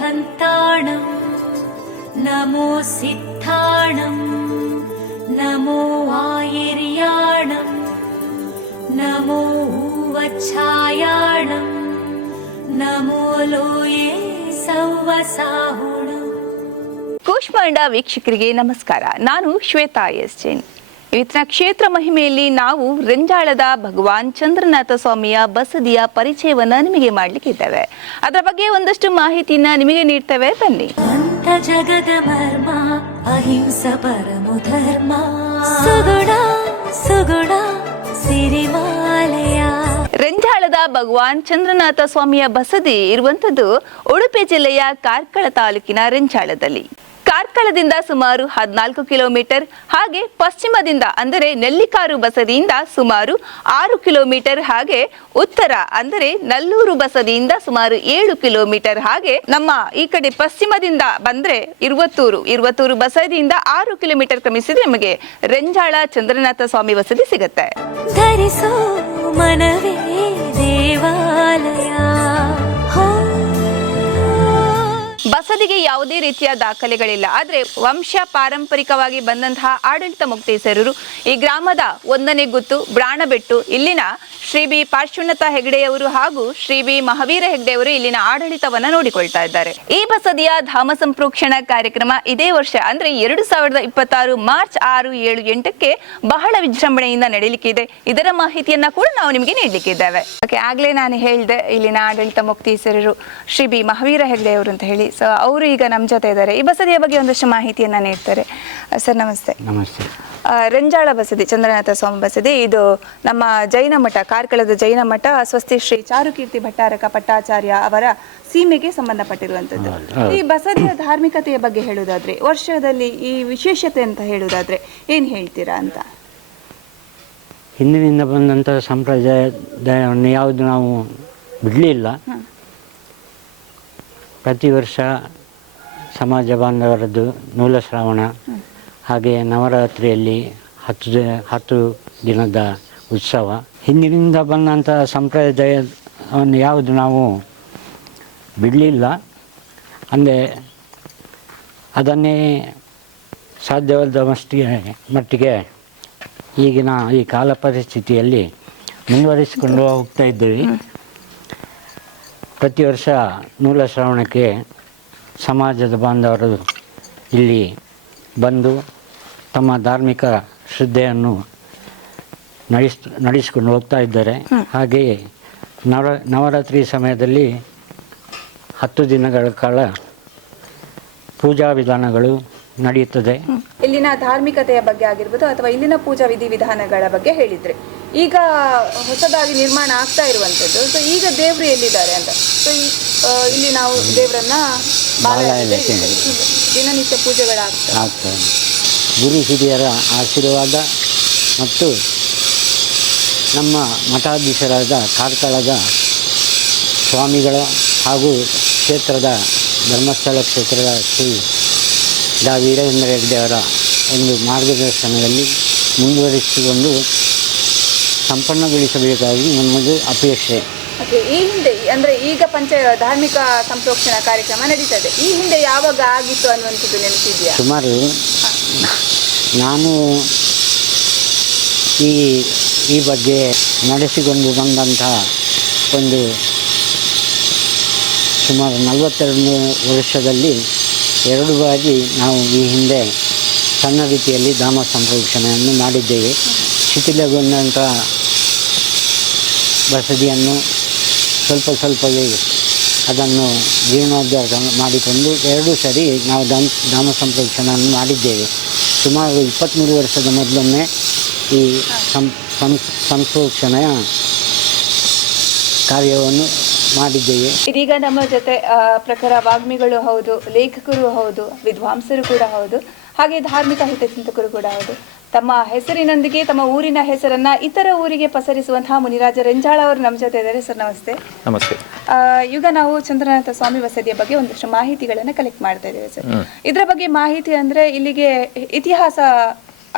अरिहन्ताणं नमो सिद्धाणं नमो आयर्याणं नमो वच्छायाणं नमो लोये सौवसाहुणं. ಕೂಷ್ಮಾಂಡ ವೀಕ್ಷಕರಿಗೆ ನಮಸ್ಕಾರ. ನಾನು ಶ್ವೇತಾ ಎಸ್ ಜೈನ್. ಇವತ್ತಿನ ಕ್ಷೇತ್ರ ಮಹಿಮೆಯಲ್ಲಿ ನಾವು ರೆಂಜಾಳದ ಭಗವಾನ್ ಚಂದ್ರನಾಥ ಸ್ವಾಮಿಯ ಬಸದಿಯ ಪರಿಚಯವನ್ನ ನಿಮಗೆ ಮಾಡಲಿಕ್ಕಿದ್ದೇವೆ. ಅದರ ಬಗ್ಗೆ ಒಂದಷ್ಟು ಮಾಹಿತಿಯನ್ನ ನಿಮಗೆ ನೀಡ್ತೇವೆ, ಬನ್ನಿ. ಅಂತ ಜಗದ ಮರ್ಮ ಅಹಿಂಸ ಪರಮೋ ಧರ್ಮ ಸುಗುಣ ಸುಗುಣ ಸಿರಿಮಾಲಯ. ರೆಂಜಾಳದ ಭಗವಾನ್ ಚಂದ್ರನಾಥ ಸ್ವಾಮಿಯ ಬಸದಿ ಇರುವಂತದ್ದು ಉಡುಪಿ ಜಿಲ್ಲೆಯ ಕಾರ್ಕಳ ತಾಲೂಕಿನ ರೆಂಜಾಳದಲ್ಲಿ. ಕಾರ್ಕಳದಿಂದ ಸುಮಾರು 14 ಕಿಲೋಮೀಟರ್, ಹಾಗೆ ಪಶ್ಚಿಮದಿಂದ ಅಂದರೆ ನೆಲ್ಲಿಕಾರು ಬಸದಿಯಿಂದ ಸುಮಾರು 6 ಕಿಲೋಮೀಟರ್, ಹಾಗೆ ಉತ್ತರ ಅಂದರೆ ನಲ್ಲೂರು ಬಸದಿಯಿಂದ ಸುಮಾರು 7 ಕಿಲೋಮೀಟರ್, ಹಾಗೆ ನಮ್ಮ ಈ ಕಡೆ ಪಶ್ಚಿಮದಿಂದ ಬಂದ್ರೆ ಇರುವತ್ತೂರು ಬಸದಿಯಿಂದ 6 ಕಿಲೋಮೀಟರ್ ಕ್ರಮಿಸಿದ್ರೆ ನಮಗೆ ರೆಂಜಾಳ ಚಂದ್ರನಾಥ ಸ್ವಾಮಿ ಬಸದಿ ಸಿಗುತ್ತೆ. ಧರಿಸೋ ಮನವೇ ದೇವಾಲಯ. ಬಸದಿಗೆ ಯಾವುದೇ ರೀತಿಯ ದಾಖಲೆಗಳಿಲ್ಲ. ಆದ್ರೆ ವಂಶ ಪಾರಂಪರಿಕವಾಗಿ ಬಂದಂತಹ ಆಡಳಿತ ಮುಕ್ತೇಸರರು ಈ ಗ್ರಾಮದ 1ನೇ ಗುತ್ತು ಬ್ರಾಣಬೆಟ್ಟು ಇಲ್ಲಿನ ಶ್ರೀ ಬಿ ಪಾರ್ಶ್ವನಾಥ ಹೆಗ್ಡೆಯವರು ಹಾಗೂ ಶ್ರೀ ಬಿ ಮಹಾವೀರ ಹೆಗ್ಡೆಯವರು ಇಲ್ಲಿನ ಆಡಳಿತವನ್ನ ನೋಡಿಕೊಳ್ತಾ ಇದ್ದಾರೆ. ಈ ಬಸದಿಯ ಧಾಮ ಸಂಪ್ರೋಕ್ಷಣಾ ಕಾರ್ಯಕ್ರಮ ಇದೇ ವರ್ಷ ಅಂದ್ರೆ 2026 ಮಾರ್ಚ್ 6, 7, 8ಕ್ಕೆ ಬಹಳ ವಿಜೃಂಭಣೆಯಿಂದ ನಡೀಲಿಕ್ಕಿದೆ. ಇದರ ಮಾಹಿತಿಯನ್ನ ಕೂಡ ನಾವು ನಿಮಗೆ ನೀಡಲಿಕ್ಕಿದ್ದೇವೆ. ಆಗ್ಲೇ ನಾನು ಹೇಳಿದೆ ಇಲ್ಲಿನ ಆಡಳಿತ ಮುಕ್ತೇಸರರು ಶ್ರೀ ಬಿ ಮಹಾವೀರ ಹೆಗ್ಡೆಯವರು ಅಂತ ಹೇಳಿ. ಸೊ ಅವರು ಈಗ ನಮ್ಮ ಜೊತೆ ಇದ್ದಾರೆ. ಈ ಬಸದಿಯ ಬಗ್ಗೆ ಒಂದಷ್ಟು ಮಾಹಿತಿಯನ್ನ ನೀಡ್ತಾರೆ. ಸರ್ ನಮಸ್ತೆ. ನಮಸ್ತೆ. ರೆಂಜಾಳ ಬಸದಿ ಚಂದ್ರನಾಥ ಸ್ವಾಮಿ ಬಸದಿ ಇದು ನಮ್ಮ ಜೈನ ಮಠ, ಕಾರ್ಕಳದ ಜೈನ ಮಠ ಸ್ವಸ್ತಿ ಶ್ರೀ ಚಾರುಕೀರ್ತಿ ಭಟ್ಟಾರಕ ಪಟ್ಟಾಚಾರ್ಯ ಅವರ ಸೀಮೆಗೆ ಸಂಬಂಧಪಟ್ಟಿರುವಂಥದ್ದು. ಈ ಬಸದಿಯ ಧಾರ್ಮಿಕತೆಯ ಬಗ್ಗೆ ಹೇಳುವುದಾದ್ರೆ, ವರ್ಷದಲ್ಲಿ ಈ ವಿಶೇಷತೆ ಅಂತ ಹೇಳುವುದಾದ್ರೆ ಏನ್ ಹೇಳ್ತೀರಾ ಅಂತ? ಹಿಂದಿನಿಂದ ಬಂದಂಥ ಸಂಪ್ರದಾಯವನ್ನು ಯಾವುದು ನಾವು ಬಿಡಲಿಲ್ಲ. ಪ್ರತಿ ವರ್ಷ ಸಮಾಜ ಬಾಂಧವರದ್ದು ನೂಲ ಶ್ರಾವಣ, ಹಾಗೆ ನವರಾತ್ರಿಯಲ್ಲಿ 10 ದಿನದ ಉತ್ಸವ, ಹಿಂದಿನಿಂದ ಬಂದಂಥ ಸಂಪ್ರದಾಯವನ್ನು ಯಾವುದು ನಾವು ಬಿಡಲಿಲ್ಲ. ಅಂದರೆ ಅದನ್ನೇ ಸಾಧ್ಯವಾದ ಮಟ್ಟಿಗೆ ಈಗಿನ ಈ ಕಾಲ ಪರಿಸ್ಥಿತಿಯಲ್ಲಿ ಮುಂದುವರಿಸಿಕೊಂಡು ಹೋಗ್ತಾ ಇದ್ದೀವಿ. ಪ್ರತಿ ವರ್ಷ ನೂಲ ಶ್ರಾವಣಕ್ಕೆ ಸಮಾಜದ ಬಾಂಧವರು ಇಲ್ಲಿ ಬಂದು ತಮ್ಮ ಧಾರ್ಮಿಕ ಶ್ರದ್ಧೆಯನ್ನು ನಡೆಸಿಕೊಂಡು ಹೋಗ್ತಾ ಇದ್ದಾರೆ. ಹಾಗೆಯೇ ನವರಾತ್ರಿ ಸಮಯದಲ್ಲಿ 10 ದಿನಗಳ ಕಾಲ ಪೂಜಾ ವಿಧಾನಗಳು ನಡೆಯುತ್ತದೆ. ಇಲ್ಲಿನ ಧಾರ್ಮಿಕತೆಯ ಬಗ್ಗೆ ಆಗಿರ್ಬೋದು ಅಥವಾ ಇಲ್ಲಿನ ಪೂಜಾ ವಿಧಿವಿಧಾನಗಳ ಬಗ್ಗೆ ಹೇಳಿದ್ರೆ, ಈಗ ಹೊಸದಾಗಿ ನಿರ್ಮಾಣ ಆಗ್ತಾ ಇರುವಂಥದ್ದು. ಸೊ ಈಗ ದೇವರು ಎಲ್ಲಿದ್ದಾರೆ ಅಂತ, ಸೊ ಇಲ್ಲಿ ನಾವು ದೇವರನ್ನ ದಿನನಿತ್ಯ ಪೂಜೆಗಳಾಗ್ತವೆ. ಗುರು ಹಿರಿಯರ ಆಶೀರ್ವಾದ ಮತ್ತು ನಮ್ಮ ಮಠಾಧೀಶರಾದ ಕಾರ್ಕಳದ ಸ್ವಾಮಿಗಳ ಹಾಗೂ ಕ್ಷೇತ್ರದ ಧರ್ಮಸ್ಥಳ ಕ್ಷೇತ್ರದ ಶ್ರೀ ಡಾ ವೀರೇಂದ್ರ ಹೆಗ್ಡೆಯವರ ಒಂದು ಮಾರ್ಗದರ್ಶನದಲ್ಲಿ ಮುಂದುವರಿಸಿಕೊಂಡು ಸಂಪನ್ನಗೊಳಿಸಬೇಕಾಗಿ ನಮ್ಮದು ಅಪೇಕ್ಷೆ. ಈ ಹಿಂದೆ ಅಂದರೆ ಈಗ ಧಾರ್ಮಿಕ ಸಂಪ್ರೋಕ್ಷಣಾ ಕಾರ್ಯಕ್ರಮ ನಡೀತದೆ. ಈ ಹಿಂದೆ ಯಾವಾಗ ಆಗಿತ್ತು ಅನ್ನುವಂಥದ್ದು ನೆನಪಿದೆಯಾ? ಸುಮಾರು ನಾನು ಈ ಬಗ್ಗೆ ನಡೆಸಿಕೊಂಡು ಬಂದಂತಹ ಒಂದು ಸುಮಾರು 42 ವರ್ಷದಲ್ಲಿ 2 ಬಾರಿ ನಾವು ಈ ಹಿಂದೆ ಸಣ್ಣ ರೀತಿಯಲ್ಲಿ ಧಾಮ ಸಂಪ್ರೋಕ್ಷಣೆಯನ್ನು ಮಾಡಿದ್ದೇವೆ. ಶಿಥಿಲಗೊಂಡಂಥ ಬಸದಿಯನ್ನು ಸ್ವಲ್ಪವೇ ಅದನ್ನು ಜೀರ್ಣೋದ್ಧಾರ ಮಾಡಿಕೊಂಡು 2 ಸರಿ ನಾವು ಧಾಮ ಸಂಪ್ರೋಕ್ಷಣೆಯನ್ನು ಮಾಡಿದ್ದೇವೆ. ಸುಮಾರು 23 ವರ್ಷದ ಮೊದಲೊಮ್ಮೆ ಈ ಸಂಪ್ರೋಕ್ಷಣೆಯ ಕಾರ್ಯವನ್ನು ಮಾಡಿದ್ದೇವೆ. ಇದೀಗ ನಮ್ಮ ಜೊತೆ ಪ್ರಖರ ವಾಗ್ಮಿಗಳು ಹೌದು, ಲೇಖಕರು ಹೌದು, ವಿದ್ವಾಂಸರು ಕೂಡ ಹೌದು, ಹಾಗೆ ಧಾರ್ಮಿಕ ಹಿತಚಿಂತಕರು ಕೂಡ ಹೌದು. ತಮ್ಮ ಹೆಸರಿನೊಂದಿಗೆ ತಮ್ಮ ಊರಿನ ಹೆಸರನ್ನ ಇತರ ಊರಿಗೆ ಪಸರಿಸುವಂತಹ ಮುನಿರಾಜ ರೆಂಜಾಳ ಅವರು ನಮ್ಮ ಜೊತೆ ಇದ್ದಾರೆ. ಸರ್ ನಮಸ್ತೆ. ನಮಸ್ತೆ. ಈಗ ನಾವು ಚಂದ್ರನಾಥ ಸ್ವಾಮಿ ಬಸದಿಯ ಬಗ್ಗೆ ಒಂದಷ್ಟು ಮಾಹಿತಿಗಳನ್ನ ಕಲೆಕ್ಟ್ ಮಾಡ್ತಾ ಇದ್ದೇವೆ ಸರ್. ಇದರ ಬಗ್ಗೆ ಮಾಹಿತಿ ಅಂದ್ರೆ ಇಲ್ಲಿಗೆ ಇತಿಹಾಸ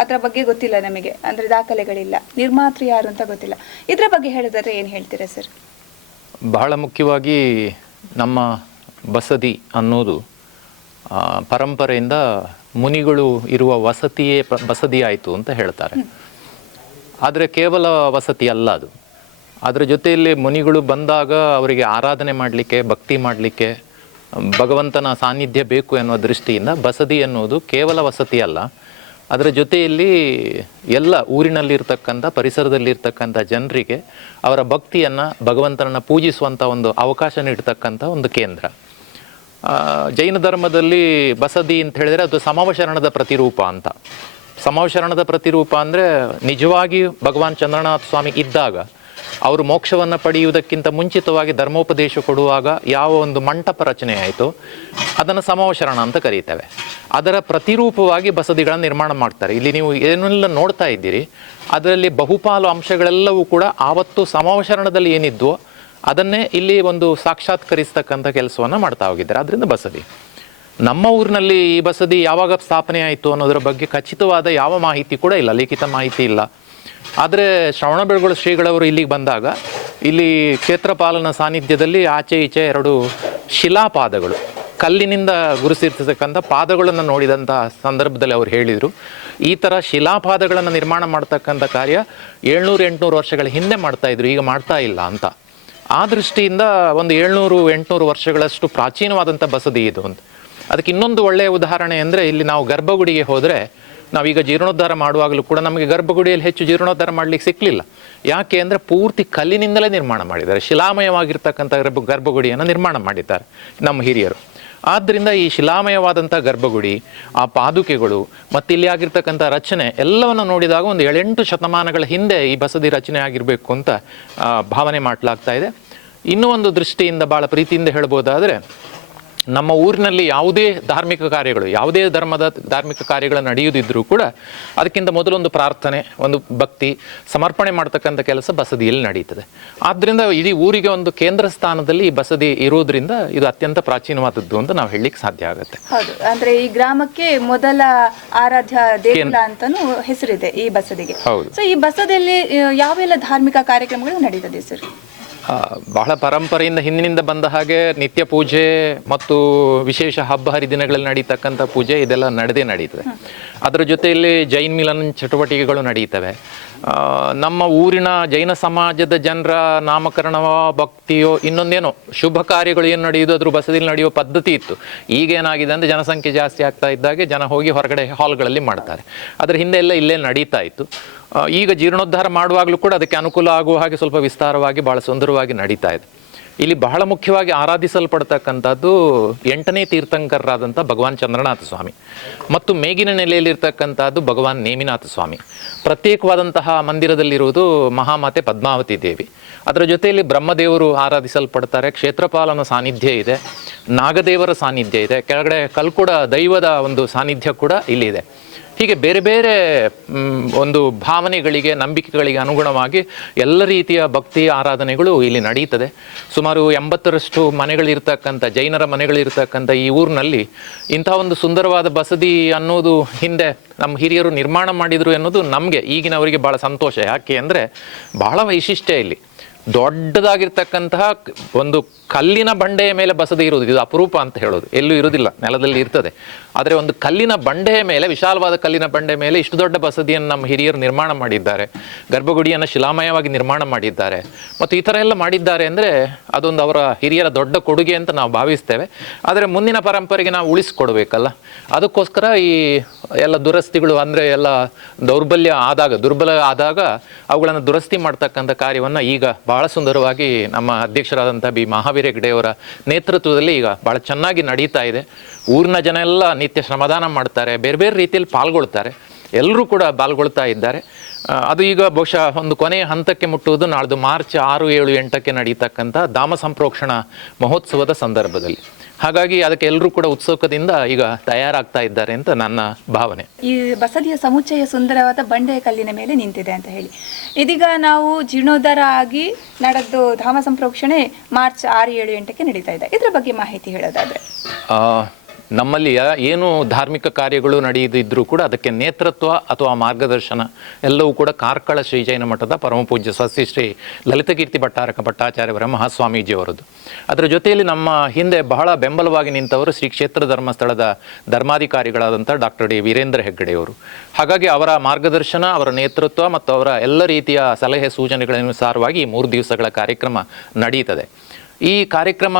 ಅದರ ಬಗ್ಗೆ ಗೊತ್ತಿಲ್ಲ ನಮಗೆ, ಅಂದ್ರೆ ದಾಖಲೆಗಳಿಲ್ಲ, ನಿರ್ಮಾತೃ ಯಾರು ಅಂತ ಗೊತ್ತಿಲ್ಲ. ಇದರ ಬಗ್ಗೆ ಹೇಳಿದ್ರೆ ಏನು ಹೇಳ್ತೀರಾ ಸರ್? ಬಹಳ ಮುಖ್ಯವಾಗಿ ನಮ್ಮ ಬಸದಿ ಅನ್ನೋದು ಪರಂಪರೆಯಿಂದ ಮುನಿಗಳು ಇರುವ ವಸತಿಯೇ ಬಸದಿ ಆಯಿತು ಅಂತ ಹೇಳ್ತಾರೆ. ಆದರೆ ಕೇವಲ ವಸತಿ ಅಲ್ಲ ಅದು. ಅದರ ಜೊತೆಯಲ್ಲಿ ಮುನಿಗಳು ಬಂದಾಗ ಅವರಿಗೆ ಆರಾಧನೆ ಮಾಡಲಿಕ್ಕೆ, ಭಕ್ತಿ ಮಾಡಲಿಕ್ಕೆ ಭಗವಂತನ ಸಾನ್ನಿಧ್ಯ ಬೇಕು ಎನ್ನುವ ದೃಷ್ಟಿಯಿಂದ ಬಸದಿ ಎನ್ನುವುದು ಕೇವಲ ವಸತಿ ಅಲ್ಲ, ಅದರ ಜೊತೆಯಲ್ಲಿ ಎಲ್ಲ ಊರಿನಲ್ಲಿರ್ತಕ್ಕಂಥ ಪರಿಸರದಲ್ಲಿರ್ತಕ್ಕಂಥ ಜನರಿಗೆ ಅವರ ಭಕ್ತಿಯನ್ನು, ಭಗವಂತನನ್ನು ಪೂಜಿಸುವಂಥ ಒಂದು ಅವಕಾಶ ನೀಡ್ತಕ್ಕಂಥ ಒಂದು ಕೇಂದ್ರ. ಜೈನ ಧರ್ಮದಲ್ಲಿ ಬಸದಿ ಅಂತ ಹೇಳಿದರೆ ಅದು ಸಮವಶರಣದ ಪ್ರತಿರೂಪ ಅಂತ. ಸಮವಶರಣದ ಪ್ರತಿರೂಪ ಅಂದರೆ ನಿಜವಾಗಿ ಭಗವಾನ್ ಚಂದ್ರನಾಥ ಸ್ವಾಮಿ ಇದ್ದಾಗ ಅವರು ಮೋಕ್ಷವನ್ನು ಪಡೆಯುವುದಕ್ಕಿಂತ ಮುಂಚಿತವಾಗಿ ಧರ್ಮೋಪದೇಶ ಕೊಡುವಾಗ ಯಾವ ಒಂದು ಮಂಟಪ ರಚನೆ ಆಯಿತು ಅದನ್ನು ಸಮವಶರಣ ಅಂತ ಕರೀತೇವೆ. ಅದರ ಪ್ರತಿರೂಪವಾಗಿ ಬಸದಿಗಳನ್ನು ನಿರ್ಮಾಣ ಮಾಡ್ತಾರೆ. ಇಲ್ಲಿ ನೀವು ಏನೆಲ್ಲ ನೋಡ್ತಾ ಇದ್ದೀರಿ ಅದರಲ್ಲಿ ಬಹುಪಾಲು ಅಂಶಗಳೆಲ್ಲವೂ ಕೂಡ ಆವತ್ತು ಸಮವಶರಣದಲ್ಲಿ ಏನಿದ್ವೋ ಅದನ್ನೇ ಇಲ್ಲಿ ಒಂದು ಸಾಕ್ಷಾತ್ಕರಿಸ್ತಕ್ಕಂಥ ಕೆಲಸವನ್ನು ಮಾಡ್ತಾ ಹೋಗಿದ್ದಾರೆ. ಅದರಿಂದ ಬಸದಿ. ನಮ್ಮ ಊರಿನಲ್ಲಿ ಈ ಬಸದಿ ಯಾವಾಗ ಸ್ಥಾಪನೆ ಆಯಿತು ಅನ್ನೋದರ ಬಗ್ಗೆ ಖಚಿತವಾದ ಯಾವ ಮಾಹಿತಿ ಕೂಡ ಇಲ್ಲ, ಲಿಖಿತ ಮಾಹಿತಿ ಇಲ್ಲ. ಆದರೆ ಶ್ರವಣಬೆಳಗೊಳ ಶ್ರೀಗಳವರು ಇಲ್ಲಿಗೆ ಬಂದಾಗ ಇಲ್ಲಿ ಕ್ಷೇತ್ರಪಾಲನ ಸಾನ್ನಿಧ್ಯದಲ್ಲಿ ಆಚೆ ಈಚೆ 2 ಶಿಲಾಪಾದಗಳು, ಕಲ್ಲಿನಿಂದ ಗುರುಸಿರ್ತಕ್ಕಂಥ ಪಾದಗಳನ್ನು ನೋಡಿದಂಥ ಸಂದರ್ಭದಲ್ಲಿ ಅವರು ಹೇಳಿದರು, ಈ ಥರ ಶಿಲಾಪಾದಗಳನ್ನು ನಿರ್ಮಾಣ ಮಾಡ್ತಕ್ಕಂಥ ಕಾರ್ಯ 700-800 ವರ್ಷಗಳ ಹಿಂದೆ ಮಾಡ್ತಾಯಿದ್ರು, ಈಗ ಮಾಡ್ತಾ ಇಲ್ಲ ಅಂತ. ಆ ದೃಷ್ಟಿಯಿಂದ ಒಂದು 700-800 ವರ್ಷಗಳಷ್ಟು ಪ್ರಾಚೀನವಾದಂಥ ಬಸದಿ ಇದು ಅಂತ. ಅದಕ್ಕೆ ಇನ್ನೊಂದು ಒಳ್ಳೆಯ ಉದಾಹರಣೆ ಅಂದರೆ ಇಲ್ಲಿ ನಾವು ಗರ್ಭಗುಡಿಗೆ ಹೋದರೆ ನಾವೀಗ ಜೀರ್ಣೋದ್ಧಾರ ಮಾಡುವಾಗಲೂ ಕೂಡ ನಮಗೆ ಗರ್ಭಗುಡಿಯಲ್ಲಿ ಹೆಚ್ಚು ಜೀರ್ಣೋದ್ಧಾರ ಮಾಡಲಿಕ್ಕೆ ಸಿಕ್ಕಲಿಲ್ಲ. ಯಾಕೆ ಅಂದರೆ ಪೂರ್ತಿ ಕಲ್ಲಿನಿಂದಲೇ ನಿರ್ಮಾಣ ಮಾಡಿದ್ದಾರೆ, ಶಿಲಾಮಯವಾಗಿರ್ತಕ್ಕಂಥ ಗರ್ಭಗುಡಿಯನ್ನು ನಿರ್ಮಾಣ ಮಾಡಿದ್ದಾರೆ ನಮ್ಮ ಹಿರಿಯರು. ಆದ್ದರಿಂದ ಈ ಶಿಲಾಮಯವಾದಂಥ ಗರ್ಭಗುಡಿ, ಆ ಪಾದುಕೆಗಳು ಮತ್ತು ಇಲ್ಲಿ ಆಗಿರ್ತಕ್ಕಂಥ ರಚನೆ ಎಲ್ಲವನ್ನು ನೋಡಿದಾಗ ಒಂದು 7-8 ಶತಮಾನಗಳ ಹಿಂದೆ ಈ ಬಸದಿ ರಚನೆ ಆಗಿರಬೇಕು ಅಂತ ಭಾವನೆ ಮಾಡಲಾಗ್ತಾ ಇದೆ. ಇನ್ನೂ ಒಂದು ದೃಷ್ಟಿಯಿಂದ ಭಾಳ ಪ್ರೀತಿಯಿಂದ ಹೇಳ್ಬೋದಾದರೆ, ನಮ್ಮ ಊರಿನಲ್ಲಿ ಯಾವುದೇ ಧಾರ್ಮಿಕ ಕಾರ್ಯಗಳು, ಯಾವುದೇ ಧರ್ಮದ ಧಾರ್ಮಿಕ ಕಾರ್ಯಗಳು ನಡೆಯುವುದಿದ್ರೂ ಕೂಡ ಅದಕ್ಕಿಂತ ಮೊದಲೊಂದು ಪ್ರಾರ್ಥನೆ, ಒಂದು ಭಕ್ತಿ, ಸಮರ್ಪಣೆ ಮಾಡ್ತಕ್ಕಂಥ ಕೆಲಸ ಬಸದಿಯಲ್ಲಿ ನಡೀತದೆ. ಆದ್ದರಿಂದ ಇಡೀ ಊರಿಗೆ ಒಂದು ಕೇಂದ್ರ ಸ್ಥಾನದಲ್ಲಿ ಈ ಬಸದಿ ಇರುವುದರಿಂದ ಇದು ಅತ್ಯಂತ ಪ್ರಾಚೀನವಾದದ್ದು ಅಂತ ನಾವು ಹೇಳಲಿಕ್ಕೆ ಸಾಧ್ಯ ಆಗುತ್ತೆ. ಹೌದು, ಅಂದ್ರೆ ಈ ಗ್ರಾಮಕ್ಕೆ ಮೊದಲ ಆರಾಧ್ಯ ದೇಗುಲ ಅಂತಾನೂ ಹೆಸರಿದೆ ಈ ಬಸದಿಗೆ. ಹೌದು. ಸೊ ಈ ಬಸದಿಯಲ್ಲಿ ಯಾವೆಲ್ಲ ಧಾರ್ಮಿಕ ಕಾರ್ಯಕ್ರಮಗಳು ನಡೀತದೆ ಸರ್? ಬಹಳ ಪರಂಪರೆಯಿಂದ ಹಿಂದಿನಿಂದ ಬಂದ ಹಾಗೆ ನಿತ್ಯ ಪೂಜೆ ಮತ್ತು ವಿಶೇಷ ಹಬ್ಬ ಹರಿದಿನಗಳಲ್ಲಿ ನಡೀತಕ್ಕಂಥ ಪೂಜೆ ಇದೆಲ್ಲ ನಡೀತದೆ. ಅದರ ಜೊತೆಯಲ್ಲಿ ಜೈನ್ ಮಿಲನ ಚಟುವಟಿಕೆಗಳು ನಡೀತವೆ. ನಮ್ಮ ಊರಿನ ಜೈನ ಸಮಾಜದ ಜನರ ನಾಮಕರಣವೋ ಭಕ್ತಿಯೋ ಇನ್ನೊಂದೇನೋ ಶುಭ ಕಾರ್ಯಗಳು ಏನು ನಡೆಯೋದು ಅದ್ರ ಬಸದಿಯಲ್ಲಿ ನಡೆಯುವ ಪದ್ಧತಿ ಇತ್ತು. ಈಗೇನಾಗಿದೆ ಅಂದರೆ ಜನಸಂಖ್ಯೆ ಜಾಸ್ತಿ ಆಗ್ತಾ ಇದ್ದಾಗೆ ಜನ ಹೋಗಿ ಹೊರಗಡೆ ಹಾಲ್ಗಳಲ್ಲಿ ಮಾಡ್ತಾರೆ. ಅದರ ಹಿಂದೆ ಎಲ್ಲ ಇಲ್ಲೇ ನಡೀತಾ ಇತ್ತು. ಈಗ ಜೀರ್ಣೋದ್ಧಾರ ಮಾಡುವಾಗಲೂ ಕೂಡ ಅದಕ್ಕೆ ಅನುಕೂಲ ಆಗುವ ಹಾಗೆ ಸ್ವಲ್ಪ ವಿಸ್ತಾರವಾಗಿ ಭಾಳ ಸುಂದರವಾಗಿ ನಡೀತಾ ಇದೆ. ಇಲ್ಲಿ ಬಹಳ ಮುಖ್ಯವಾಗಿ ಆರಾಧಿಸಲ್ಪಡ್ತಕ್ಕಂಥದ್ದು 8ನೇ ತೀರ್ಥಂಕರರಾದಂಥ ಭಗವಾನ್ ಚಂದ್ರನಾಥ ಸ್ವಾಮಿ ಮತ್ತು ಮೇಗಿನ ನೆಲೆಯಲ್ಲಿರ್ತಕ್ಕಂಥದ್ದು ಭಗವಾನ್ ನೇಮಿನಾಥ ಸ್ವಾಮಿ. ಪ್ರತ್ಯೇಕವಾದಂತಹ ಮಂದಿರದಲ್ಲಿರುವುದು ಮಹಾಮಾತೆ ಪದ್ಮಾವತಿ ದೇವಿ. ಅದರ ಜೊತೆಯಲ್ಲಿ ಬ್ರಹ್ಮದೇವರು ಆರಾಧಿಸಲ್ಪಡ್ತಾರೆ, ಕ್ಷೇತ್ರಪಾಲನ ಸಾನ್ನಿಧ್ಯ ಇದೆ, ನಾಗದೇವರ ಸಾನ್ನಿಧ್ಯ ಇದೆ, ಕೆಳಗಡೆ ಕಲ್ಕುಡ ದೈವದ ಒಂದು ಸಾನ್ನಿಧ್ಯ ಕೂಡ ಇಲ್ಲಿದೆ. ಹೀಗೆ ಬೇರೆ ಬೇರೆ ಒಂದು ಭಾವನೆಗಳಿಗೆ, ನಂಬಿಕೆಗಳಿಗೆ ಅನುಗುಣವಾಗಿ ಎಲ್ಲ ರೀತಿಯ ಭಕ್ತಿ ಆರಾಧನೆಗಳು ಇಲ್ಲಿ ನಡೀತದೆ. ಸುಮಾರು 80ರಷ್ಟು ಮನೆಗಳಿರ್ತಕ್ಕಂಥ, ಜೈನರ ಮನೆಗಳಿರ್ತಕ್ಕಂಥ ಈ ಊರಿನಲ್ಲಿ ಇಂಥ ಒಂದು ಸುಂದರವಾದ ಬಸದಿ ಅನ್ನೋದು ಹಿಂದೆ ನಮ್ಮ ಹಿರಿಯರು ನಿರ್ಮಾಣ ಮಾಡಿದರು ಎನ್ನುವುದು ನಮಗೆ ಈಗಿನವರಿಗೆ ಭಾಳ ಸಂತೋಷ. ಯಾಕೆ ಅಂದರೆ ಬಹಳ ವೈಶಿಷ್ಟ್ಯ ಇಲ್ಲಿ. ದೊಡ್ಡದಾಗಿರ್ತಕ್ಕಂತಹ ಒಂದು ಕಲ್ಲಿನ ಬಂಡೆಯ ಮೇಲೆ ಬಸದಿ ಇರುವುದು ಇದು ಅಪರೂಪ ಅಂತ ಹೇಳೋದು. ಎಲ್ಲೂ ಇರುವುದಿಲ್ಲ, ನೆಲದಲ್ಲಿ ಇರ್ತದೆ. ಆದರೆ ಒಂದು ಕಲ್ಲಿನ ಬಂಡೆಯ ಮೇಲೆ, ವಿಶಾಲವಾದ ಕಲ್ಲಿನ ಬಂಡೆ ಮೇಲೆ ಇಷ್ಟು ದೊಡ್ಡ ಬಸದಿಯನ್ನು ನಮ್ಮ ಹಿರಿಯರು ನಿರ್ಮಾಣ ಮಾಡಿದ್ದಾರೆ. ಗರ್ಭಗುಡಿಯನ್ನು ಶಿಲಾಮಯವಾಗಿ ನಿರ್ಮಾಣ ಮಾಡಿದ್ದಾರೆ. ಮತ್ತು ಈ ಥರ ಎಲ್ಲ ಮಾಡಿದ್ದಾರೆ ಅಂದರೆ ಅದೊಂದು ಅವರ ಹಿರಿಯರ ದೊಡ್ಡ ಕೊಡುಗೆ ಅಂತ ನಾವು ಭಾವಿಸ್ತೇವೆ. ಆದರೆ ಮುಂದಿನ ಪರಂಪರೆಗೆ ನಾವು ಉಳಿಸ್ಕೊಡ್ಬೇಕಲ್ಲ, ಅದಕ್ಕೋಸ್ಕರ ಈ ಎಲ್ಲ ದುರಸ್ತಿಗಳು ಅಂದರೆ ಎಲ್ಲ ದುರ್ಬಲ ಆದಾಗ ಅವುಗಳನ್ನು ದುರಸ್ತಿ ಮಾಡ್ತಕ್ಕಂಥ ಕಾರ್ಯವನ್ನು ಈಗ ಭಾಳ ಸುಂದರವಾಗಿ ನಮ್ಮ ಅಧ್ಯಕ್ಷರಾದಂಥ ಬಿ ಮಹಾವೀರ ಹೆಗ್ಡೆಯವರ ನೇತೃತ್ವದಲ್ಲಿ ಈಗ ಭಾಳ ಚೆನ್ನಾಗಿ ನಡೀತಾ ಇದೆ. ಊರಿನ ಜನ ಎಲ್ಲ ನಿತ್ಯ ಶ್ರಮದಾನ ಮಾಡ್ತಾರೆ, ಬೇರೆ ಬೇರೆ ರೀತಿಯಲ್ಲಿ ಪಾಲ್ಗೊಳ್ತಾರೆ, ಎಲ್ಲರೂ ಕೂಡ ಪಾಲ್ಗೊಳ್ತಾ ಇದ್ದಾರೆ. ಅದು ಈಗ ಬಹುಶಃ ಒಂದು ಕೊನೆಯ ಹಂತಕ್ಕೆ ಮುಟ್ಟುವುದು ನಾಳ್ದು ಮಾರ್ಚ್ 6, 7, 8ಕ್ಕೆ ನಡೀತಕ್ಕಂಥ ಧಾಮ ಸಂಪ್ರೋಕ್ಷಣ ಮಹೋತ್ಸವದ ಸಂದರ್ಭದಲ್ಲಿ. ಹಾಗಾಗಿ ಅದಕ್ಕೆ ಎಲ್ಲರೂ ಕೂಡ ಉತ್ಸುಕದಿಂದ ಈಗ ತಯಾರಾಗ್ತಾ ಇದ್ದಾರೆ ಅಂತ ನನ್ನ ಭಾವನೆ. ಈ ಬಸದಿಯ ಸಮುಚ್ಚಯ ಸುಂದರವಾದ ಬಂಡೆಯ ಕಲ್ಲಿನ ಮೇಲೆ ನಿಂತಿದೆ ಅಂತ ಹೇಳಿ, ಇದೀಗ ನಾವು ಜೀರ್ಣೋದ್ಧಾರ ಆಗಿ ನಡೆದು ಧಾಮ ಸಂಪ್ರೋಕ್ಷಣೆ ಮಾರ್ಚ್ 6, 7, 8ಕ್ಕೆ ನಡೀತಾ ಇದೆ. ಇದರ ಬಗ್ಗೆ ಮಾಹಿತಿ ಹೇಳೋದಾದ್ರೆ ನಮ್ಮಲ್ಲಿ ಏನು ಧಾರ್ಮಿಕ ಕಾರ್ಯಗಳು ನಡೆಯದಿದ್ರೂ ಕೂಡ ಅದಕ್ಕೆ ನೇತೃತ್ವ ಅಥವಾ ಮಾರ್ಗದರ್ಶನ ಎಲ್ಲವೂ ಕೂಡ ಕಾರ್ಕಳ ಶ್ರೀ ಜೈನ ಮಠದ ಪರಮಪೂಜ್ಯ ಸ್ವಸ್ತಿ ಶ್ರೀ ಲಲಿತಕೀರ್ತಿ ಭಟ್ಟಾರಕ ಭಟ್ಟಾಚಾರ್ಯವರ ಮಹಾಸ್ವಾಮೀಜಿಯವರದ್ದು. ಅದರ ಜೊತೆಯಲ್ಲಿ ನಮ್ಮ ಹಿಂದೆ ಬಹಳ ಬೆಂಬಲವಾಗಿ ನಿಂತವರು ಶ್ರೀ ಕ್ಷೇತ್ರ ಧರ್ಮಸ್ಥಳದ ಧರ್ಮಾಧಿಕಾರಿಗಳಾದಂಥ ಡಾಕ್ಟರ್ ಡಿ ವೀರೇಂದ್ರ ಹೆಗ್ಗಡೆಯವರು. ಹಾಗಾಗಿ ಅವರ ಮಾರ್ಗದರ್ಶನ, ಅವರ ನೇತೃತ್ವ ಮತ್ತು ಅವರ ಎಲ್ಲ ರೀತಿಯ ಸಲಹೆ ಸೂಚನೆಗಳನುಸಾರವಾಗಿ 3 ದಿವಸಗಳ ಕಾರ್ಯಕ್ರಮ ನಡೆಯುತ್ತದೆ. ಈ ಕಾರ್ಯಕ್ರಮ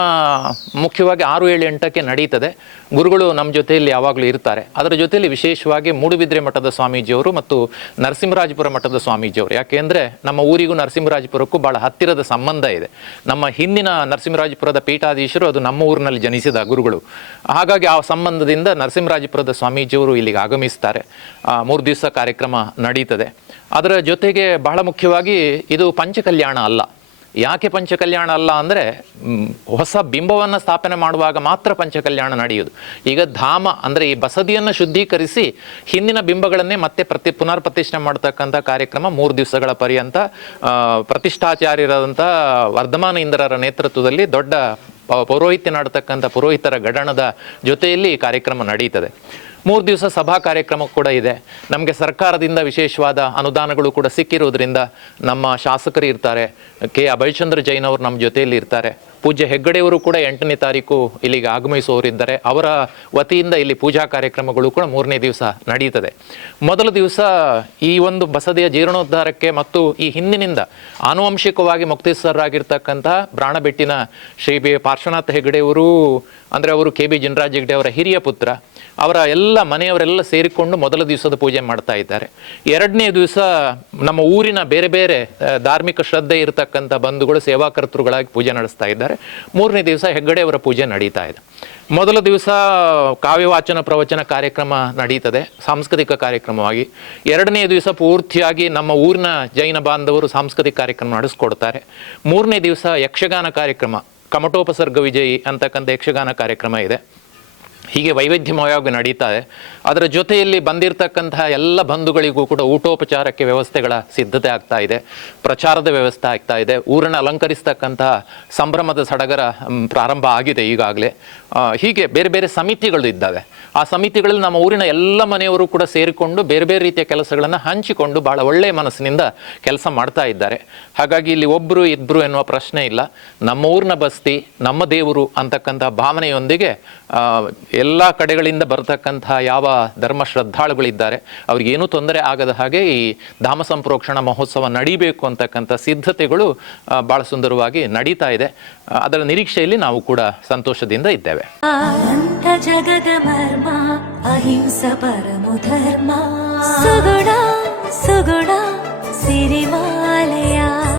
ಮುಖ್ಯವಾಗಿ 6, 7, 8ಕ್ಕೆ ನಡೀತದೆ. ಗುರುಗಳು ನಮ್ಮ ಜೊತೆಯಲ್ಲಿ ಯಾವಾಗಲೂ ಇರ್ತಾರೆ. ಅದರ ಜೊತೆಯಲ್ಲಿ ವಿಶೇಷವಾಗಿ ಮೂಡುಬಿದ್ರೆ ಮಠದ ಸ್ವಾಮೀಜಿಯವರು ಮತ್ತು ನರಸಿಂಹರಾಜಪುರ ಮಠದ ಸ್ವಾಮೀಜಿಯವರು. ಯಾಕೆಂದರೆ ನಮ್ಮ ಊರಿಗೂ ನರಸಿಂಹರಾಜಪುರಕ್ಕೂ ಭಾಳ ಹತ್ತಿರದ ಸಂಬಂಧ ಇದೆ. ನಮ್ಮ ಹಿಂದಿನ ನರಸಿಂಹರಾಜಪುರದ ಪೀಠಾಧೀಶರು ಅದು ನಮ್ಮ ಊರಿನಲ್ಲಿ ಜನಿಸಿದ ಗುರುಗಳು. ಹಾಗಾಗಿ ಆ ಸಂಬಂಧದಿಂದ ನರಸಿಂಹರಾಜಪುರದ ಸ್ವಾಮೀಜಿಯವರು ಇಲ್ಲಿಗೆ ಆಗಮಿಸ್ತಾರೆ. 3 ದಿವಸ ಕಾರ್ಯಕ್ರಮ ನಡೀತದೆ. ಅದರ ಜೊತೆಗೆ ಬಹಳ ಮುಖ್ಯವಾಗಿ ಇದು ಪಂಚಕಲ್ಯಾಣ ಅಲ್ಲ. ಯಾಕೆ ಪಂಚಕಲ್ಯಾಣ ಅಲ್ಲ ಅಂದರೆ, ಹೊಸ ಬಿಂಬವನ್ನು ಸ್ಥಾಪನೆ ಮಾಡುವಾಗ ಮಾತ್ರ ಪಂಚಕಲ್ಯಾಣ ನಡೆಯುವುದು. ಈಗ ಧಾಮ ಅಂದರೆ ಈ ಬಸದಿಯನ್ನು ಶುದ್ಧೀಕರಿಸಿ ಹಿಂದಿನ ಬಿಂಬಗಳನ್ನೇ ಮತ್ತೆ ಪುನರ್ ಪ್ರತಿಷ್ಠೆ ಮಾಡ್ತಕ್ಕಂಥ ಕಾರ್ಯಕ್ರಮ 3 ದಿವಸಗಳ ಪರ್ಯಂತ ಪ್ರತಿಷ್ಠಾಚಾರ್ಯರಾದಂಥ ವರ್ಧಮಾನ ಇಂದ್ರರ ನೇತೃತ್ವದಲ್ಲಿ ದೊಡ್ಡ ಪೌರೋಹಿತ್ಯ ನಡೆತಕ್ಕಂಥ ಪುರೋಹಿತರ ಗಡಣದ ಜೊತೆಯಲ್ಲಿ ಈ ಕಾರ್ಯಕ್ರಮ ನಡೆಯುತ್ತದೆ. 3 ದಿವಸ ಸಭಾ ಕಾರ್ಯಕ್ರಮ ಕೂಡ ಇದೆ. ನಮಗೆ ಸರ್ಕಾರದಿಂದ ವಿಶೇಷವಾದ ಅನುದಾನಗಳು ಕೂಡ ಸಿಕ್ಕಿರೋದ್ರಿಂದ ನಮ್ಮ ಶಾಸಕರು ಇರ್ತಾರೆ. ಕೆ ಅಭಯಚಂದ್ರ ಜೈನ್ ಅವರು ನಮ್ಮ ಜೊತೆಯಲ್ಲಿ ಇರ್ತಾರೆ. ಪೂಜ್ಯ ಹೆಗ್ಗಡೆಯವರು ಕೂಡ 8ನೇ ತಾರೀಕು ಇಲ್ಲಿಗೆ ಆಗಮಿಸುವವರಿದ್ದಾರೆ. ಅವರ ವತಿಯಿಂದ ಇಲ್ಲಿ ಪೂಜಾ ಕಾರ್ಯಕ್ರಮಗಳು ಕೂಡ 3ನೇ ದಿವಸ ನಡೆಯುತ್ತದೆ. ಮೊದಲ ದಿವಸ ಈ ಒಂದು ಬಸದಿಯ ಜೀರ್ಣೋದ್ಧಾರಕ್ಕೆ ಮತ್ತು ಈ ಹಿಂದಿನಿಂದ ಆನುವಂಶಿಕವಾಗಿ ಮುಕ್ತೇಶ್ವರರಾಗಿರ್ತಕ್ಕಂಥ ಬ್ರಾಣಬೆಟ್ಟಿನ ಶ್ರೀ ಬಿ ಪಾರ್ಶ್ವನಾಥ ಹೆಗ್ಗಡೆಯವರು, ಅಂದರೆ ಅವರು ಕೆ ಬಿ ಜಿನರಾಜ್ ಹೆಗ್ಡೆ ಅವರ ಹಿರಿಯ ಪುತ್ರ, ಅವರ ಎಲ್ಲ ಮನೆಯವರೆಲ್ಲ ಸೇರಿಕೊಂಡು ಮೊದಲ ದಿವಸದ ಪೂಜೆ ಮಾಡ್ತಾ ಇದ್ದಾರೆ. 2ನೇ ದಿವಸ ನಮ್ಮ ಊರಿನ ಬೇರೆ ಬೇರೆ ಧಾರ್ಮಿಕ ಶ್ರದ್ಧೆ ಇರತಕ್ಕಂಥ ಬಂಧುಗಳು ಸೇವಾಕರ್ತೃಗಳಾಗಿ ಪೂಜೆ ನಡೆಸ್ತಾ ಇದ್ದಾರೆ. 3ನೇ ದಿವಸ ಹೆಗ್ಗಡೆಯವರ ಪೂಜೆ ನಡೀತಾ ಇದೆ. ಮೊದಲ ದಿವಸ ಕಾವ್ಯವಾಚನ ಪ್ರವಚನ ಕಾರ್ಯಕ್ರಮ ನಡೀತದೆ ಸಾಂಸ್ಕೃತಿಕ ಕಾರ್ಯಕ್ರಮವಾಗಿ. 2ನೇ ದಿವಸ ಪೂರ್ತಿಯಾಗಿ ನಮ್ಮ ಊರಿನ ಜೈನ ಬಾಂಧವರು ಸಾಂಸ್ಕೃತಿಕ ಕಾರ್ಯಕ್ರಮ ನಡೆಸ್ಕೊಡ್ತಾರೆ. 3ನೇ ದಿವಸ ಯಕ್ಷಗಾನ ಕಾರ್ಯಕ್ರಮ, ಕಮಟೋಪಸರ್ಗ ವಿಜಯಿ ಅಂತಕ್ಕಂಥ ಯಕ್ಷಗಾನ ಕಾರ್ಯಕ್ರಮ ಇದೆ. ಹೀಗೆ ವೈವಿಧ್ಯಮಯವಾಗಿ ನಡೀತಾ ಇದೆ. ಅದರ ಜೊತೆಯಲ್ಲಿ ಬಂದಿರತಕ್ಕಂತಹ ಎಲ್ಲ ಬಂಧುಗಳಿಗೂ ಕೂಡ ಊಟೋಪಚಾರಕ್ಕೆ ವ್ಯವಸ್ಥೆಗಳ ಸಿದ್ಧತೆ ಆಗ್ತಾ ಇದೆ, ಪ್ರಚಾರದ ವ್ಯವಸ್ಥೆ ಆಗ್ತಾ ಇದೆ. ಊರನ್ನು ಅಲಂಕರಿಸ್ತಕ್ಕಂತಹ ಸಂಭ್ರಮದ ಸಡಗರ ಪ್ರಾರಂಭ ಆಗಿದೆ ಈಗಾಗಲೇ. ಹೀಗೆ ಬೇರೆ ಬೇರೆ ಸಮಿತಿಗಳು ಇದ್ದಾವೆ. ಆ ಸಮಿತಿಗಳಲ್ಲಿ ನಮ್ಮ ಊರಿನ ಎಲ್ಲ ಮನೆಯವರು ಕೂಡ ಸೇರಿಕೊಂಡು ಬೇರೆ ಬೇರೆ ರೀತಿಯ ಕೆಲಸಗಳನ್ನು ಹಂಚಿಕೊಂಡು ಭಾಳ ಒಳ್ಳೆಯ ಮನಸ್ಸಿನಿಂದ ಕೆಲಸ ಮಾಡ್ತಾ ಇದ್ದಾರೆ. ಹಾಗಾಗಿ ಇಲ್ಲಿ ಒಬ್ಬರು ಇಬ್ಬರು ಎನ್ನುವ ಪ್ರಶ್ನೆ ಇಲ್ಲ. ನಮ್ಮ ಊರಿನ ಬಸ್ತಿ, ನಮ್ಮ ದೇವರು ಅಂತಕ್ಕಂಥ ಭಾವನೆಯೊಂದಿಗೆ ಎಲ್ಲ ಕಡೆಗಳಿಂದ ಬರತಕ್ಕಂತಹ ಯಾವ ಧರ್ಮ ಶ್ರದ್ಧಾಳುಗಳಿದ್ದಾರೆ ಅವ್ರಿಗೇನೂ ತೊಂದರೆ ಆಗದ ಹಾಗೆ ಈ ಧಾಮ ಸಂಪ್ರೋಕ್ಷಣ ಮಹೋತ್ಸವ ನಡೀಬೇಕು ಅಂತಕ್ಕಂಥ ಸಿದ್ಧತೆಗಳು ಭಾಳ ಸುಂದರವಾಗಿ ನಡೀತಾ ಇದೆ. ಅದರ ನಿರೀಕ್ಷೆಯಲ್ಲಿ ನಾವು ಕೂಡ ಸಂತೋಷದಿಂದ ಇದ್ದೇವೆ. ಜಗದ ಮರ್ಮ ಅಹಿಂಸ ಪರಮೋ ಧರ್ಮ ಸುಗುಣ ಸುಗುಣ ಸಿರಿಮಾಲಯ.